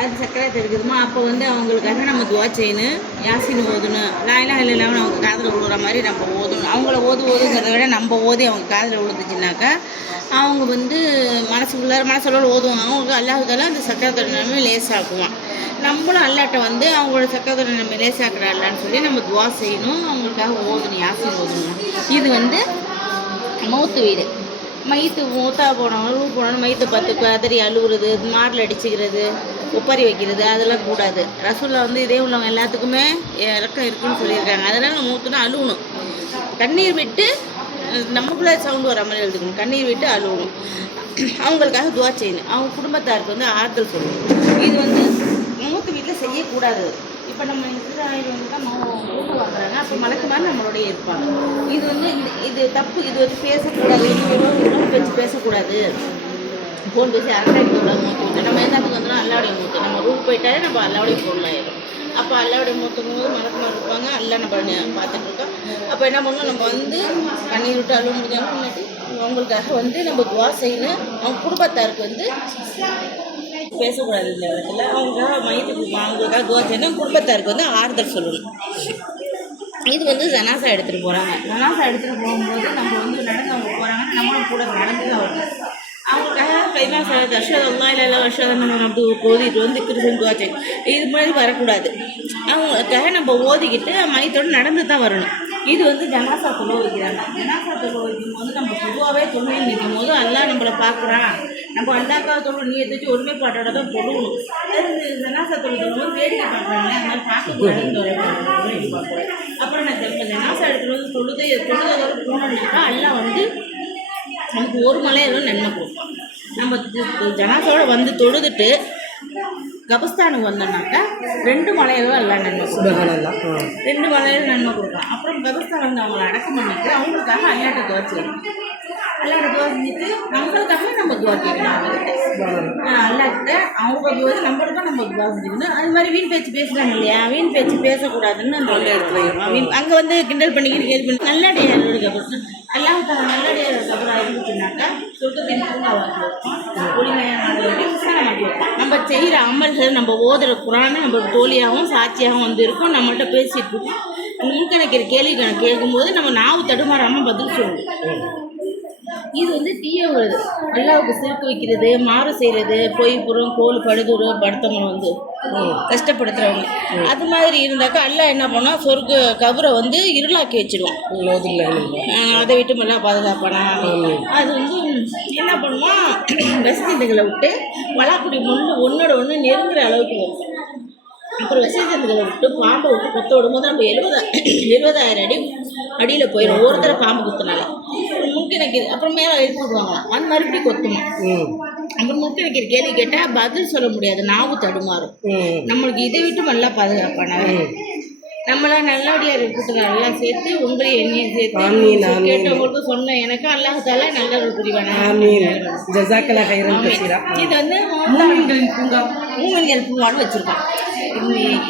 அது சக்கராத்து இருக்குதுமா அப்போ வந்து அவங்களுக்காக நம்ம துவா செய்யணும் யாசின் ஓதணும் லாயெல்லாம் இல்லை இல்லாமல் அவங்க காதில் விழுற மாதிரி நம்ம ஓதணும். அவங்கள ஓது ஓதுங்கிறத விட நம்ம ஓதி அவங்க காதில் விழுந்துச்சுனாக்கா அவங்க வந்து மனசுக்குள்ளார மனசுள்ள ஓதுவாங்க. அவங்களுக்கு அல்லாஹால அந்த சக்கரத்தோட நிலைமை லேசாக்குவான் நம்மளும் அல்லாட்ட வந்து அவங்களோட சக்கரத்தோட நிலைமை லேசாக்குறா அல்லான்னு சொல்லி நம்ம துவா செய்யணும். அவங்களுக்காக ஓதணும் யாசின் ஓதணும். இது வந்து மௌத்து வீடு. மைத்து மூத்தா போனவங்க அழுவு போனவங்க மைத்தை பார்த்து கதறி அழுகுறது மாரில் அடிச்சுக்கிறது ஒப்பாரி வைக்கிறது அதெல்லாம் கூடாது. ரசூலில் வந்து இதே உள்ளவங்க எல்லாத்துக்குமே இறக்கம் இருக்குன்னு சொல்லியிருக்காங்க. அதனால் மூத்துனா அழுகணும் கண்ணீர் விட்டு அஹ், நமக்குள்ள சவுண்டு வர மாதிரி எழுதுக்கணும். கண்ணீர் விட்டு அழுகணும் அவங்களுக்காக துவா செய்யணும். அவங்க குடும்பத்தாருக்கு வந்து ஆறுதல் சொல்லணும். இது வந்து மூத்து வீட்டில் செய்யக்கூடாது. இப்போ நம்ம இஸ்ராயல் வந்து தான் மூட்டை வாங்குறாங்க. அப்போ மலைக்கு மாதிரி நம்மளோடய இருப்பாங்க இது வந்து இது இது தப்பு. இது வந்து பேசக்கூடாது. இது வச்சு பேசக்கூடாது. ஃபோன் பேசி அரசாங்க மூத்து நம்ம எந்த பக்கம் வந்தோம்னா அல்லாவுடைய மூத்து நம்ம ரூட் போயிட்டாலே நம்ம அல்லாவுடைய ஆயிடும் அப்போ அல்லாவுடைய மூத்தும் போது மலக்குமார் இருப்பாங்க. அல்லா நம்ம பார்த்துட்டு இருக்கோம். அப்போ என்ன பண்ணணும் நம்ம வந்து கண்ணீர் விட்டு அழுவ முடிஞ்சாலும் அவங்களுக்காக வந்து நம்ம துவா செய்யணும். அவங்க குடும்பத்தாருக்கு வந்து பேசக்கூடாது இந்த இடத்துல. அவங்க மையத்துக்கு அவங்களுக்காக துவா குடும்பத்தாருக்கு வந்து ஆறுதல் சொல்லணும். இது வந்து ஜனாசா எடுத்துகிட்டு போகிறாங்க ஜனாசா எடுத்துகிட்டு போகும்போது நம்ம வந்து நடந்து அவங்க போகிறாங்க நம்மளும் கூட நடந்து தான் வரணும். அவங்களுக்காக கைமா சார் இல்லை அல்லா இல்லை அஷத் நம்ம அப்படி ஓதிட்டு வந்து கிருஷ்ணன் கோச்சை இது மாதிரி வரக்கூடாது. அவங்களுக்காக நம்ம ஓதிக்கிட்டு மையத்தோடு நடந்து தான் வரணும். இது வந்து ஜனாசா தொழு வைக்கிறாங்க ஜனாசா தொழு வைக்கும் போது நம்ம பொதுவாகவே தொழில் நிற்கும் போது அல்லா நம்மளை பார்க்குறான். நம்ம அல்லாக்காக தொழில் நீ எதாச்சும் ஒருமைப்பாட்டோட தான் தொழுகணும். ஜனாசா தொழில் தொழுவோம் வேடிக்கை பார்க்குறாங்க மாதிரி பார்க்கக்கூடாதுன்னு அப்புறம் நான் திரும்ப ஜனாசா எடுத்துகிட்டு வந்து தொழுது தொழுதோட போனோம்னாக்கா அல்லா வந்து நமக்கு ஒரு மலையில நன்மை கொடுப்பான் நம்ம ஜனாசாவோட வந்து தொழுதுட்டு கபஸ்தானுக்கு வந்தோம்னாக்கா ரெண்டு மலையிலும் எல்லாம் நன்மை ஆ. ரெண்டு மலையில நன்மை கொடுக்கும். அப்புறம் கபஸ்தான் வந்து அவங்கள அடக்கம் பண்ணிட்டு அவங்களுக்காக அல்லாட்ட துவா துவா செஞ்சுட்டு நம்மளுக்காக நம்ம துவா கேட்கணும் அவங்ககிட்ட. அல்லாட்ட அவங்க துவா நம்மளுக்கும் நம்ம துவா செஞ்சுக்கணும். அது மாதிரி வீண் பேச்சு பேசுறாங்க இல்லையா? வீண் பேச்சு பேசக்கூடாதுன்னு அந்த வீண் அங்கே வந்து கிண்டல் பண்ணிக்கிட்டு கேள்வி பண்ணி நல்லடியாரோட கபஸ்தான் அல்லாஹ் தாங்க நல்லடியாரோட கபராக இருந்துச்சுனாக்கா சொர்க்கத்தின் விசாலமாக்கி வைப்பான் நம்ம செய்கிற அமல்கள் நம்ம ஓதுற குரானை நம்ம தோழியாகவும் சாட்சியாகவும் வந்து இருக்கும். நம்மள்ட்ட பேசிட்டு இருக்கோம். முன்கணக்கிற கேள்வி கேட்கும்போது நம்ம நாவு தடுமாறாமல் பதில் சொல்லணும் இது வந்து தீய வருது அல்லாவுக்கு சிறுக்கு வைக்கிறது மாறு செய்கிறது பொய் புறம் கோல் படுதூர் படுத்தவங்க வந்து கஷ்டப்படுத்துறவங்க. அது மாதிரி இருந்தாக்கா அல்லாஹ் என்ன பண்ணா சொர்க்க கபரை வந்து இருளாக்கி ஆஹ் அதை விட்டு நல்லா பாதுகாப்பானா? அது வந்து என்ன பண்ணுவான்? வசதிகளை விட்டு வளாக்குடி முள்ளு ஒன்னோட ஒன்று நெருங்குற அளவுக்கு வரும். அப்புறம் வசதிகளை விட்டு பாம்பை விட்டு கொத்த விடும்போது நம்ம எழுபதா எழுபதாயிரம் அடி அடியில் போயிடும் ஒருத்தர பாம்பு குத்துனால நிற்கிது அப்புறம் மேலே எழுத்து விடுவாங்களாம் அந்த மறுபடியும் கொத்துமா அப்புறம் முக்கிய நிற்கிற கேள்வி கேட்டால் பதில் சொல்ல முடியாது. நாவு தடுமாறும். நம்மளுக்கு இதை விட்டு நல்லா பாதுகாப்பானவர் நம்மள நல்லபடியா இருக்கட்டும். நல்லா சேர்த்து உங்களையும் என்னையும் சேர்த்து ஆமீன். கேட்டவங்களுக்கும் சொன்ன எனக்கு அல்லாஹால நல்ல புரிவானா? ஆமீன். ஜஸாக்கலா கைரன் கசீரா. இது வந்து மூமின்களின் பூங்கா. மூமின்கள் பூங்கான்னு வச்சிருக்கோம்.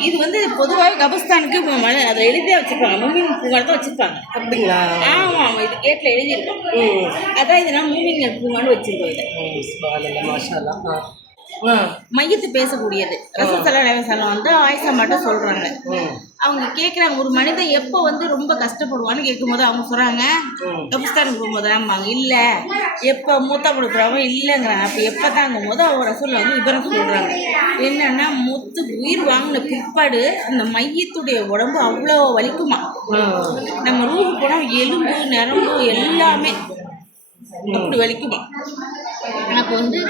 இது- வந்து பொதுவாக கபஸ்தானுக்கு மழை அதில் எழுதியே வச்சிருப்பாங்க. மூமின் பூங்கா தான் வச்சிருப்பாங்க. அப்படிங்களா? ஆமாம் ஆமாம் இது கேட்டில் எழுதியிருக்கோம். அதான் இது நான் மூமின்கள் பூங்கான்னு வச்சிருக்கோம் இதை. மாஷா மையத்து பேசக்கூடியது. அலைவசல்லம் வந்து ஆயிஷா மட்டும் சொல்கிறாங்க ம் அவங்க கேட்குறாங்க ஒரு மனிதன் எப்போ வந்து ரொம்ப கஷ்டப்படுவான்னு கேட்கும்போது அவங்க சொல்கிறாங்க கபிஸ்தானுக்கு போகும்போது ஆமாங்க. இல்லை எப்போ மூத்தா கொடுக்குறவங்க இல்லைங்கிறாங்க. அப்போ எப்போ தாங்கும் போது அவங்க ரசூலில் வந்து விவரம் சொல்கிறாங்க என்னன்னா முத்து உயிர் வாங்கின பிற்பாடு அந்த மையத்துடைய உடம்பு அவ்வளோ வலிக்குமா? நம்ம ரூபு போனால் எலும்பு நரம்பு எல்லாமே அப்படி வலிக்குமா? அப்போ வந்து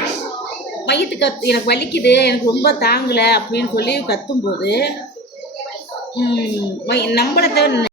வயிற்று கத்து எனக்கு வலிக்குது எனக்கு ரொம்ப தாங்கலை அப்படின்னு சொல்லி கத்தும்போது நம்மளை தவிர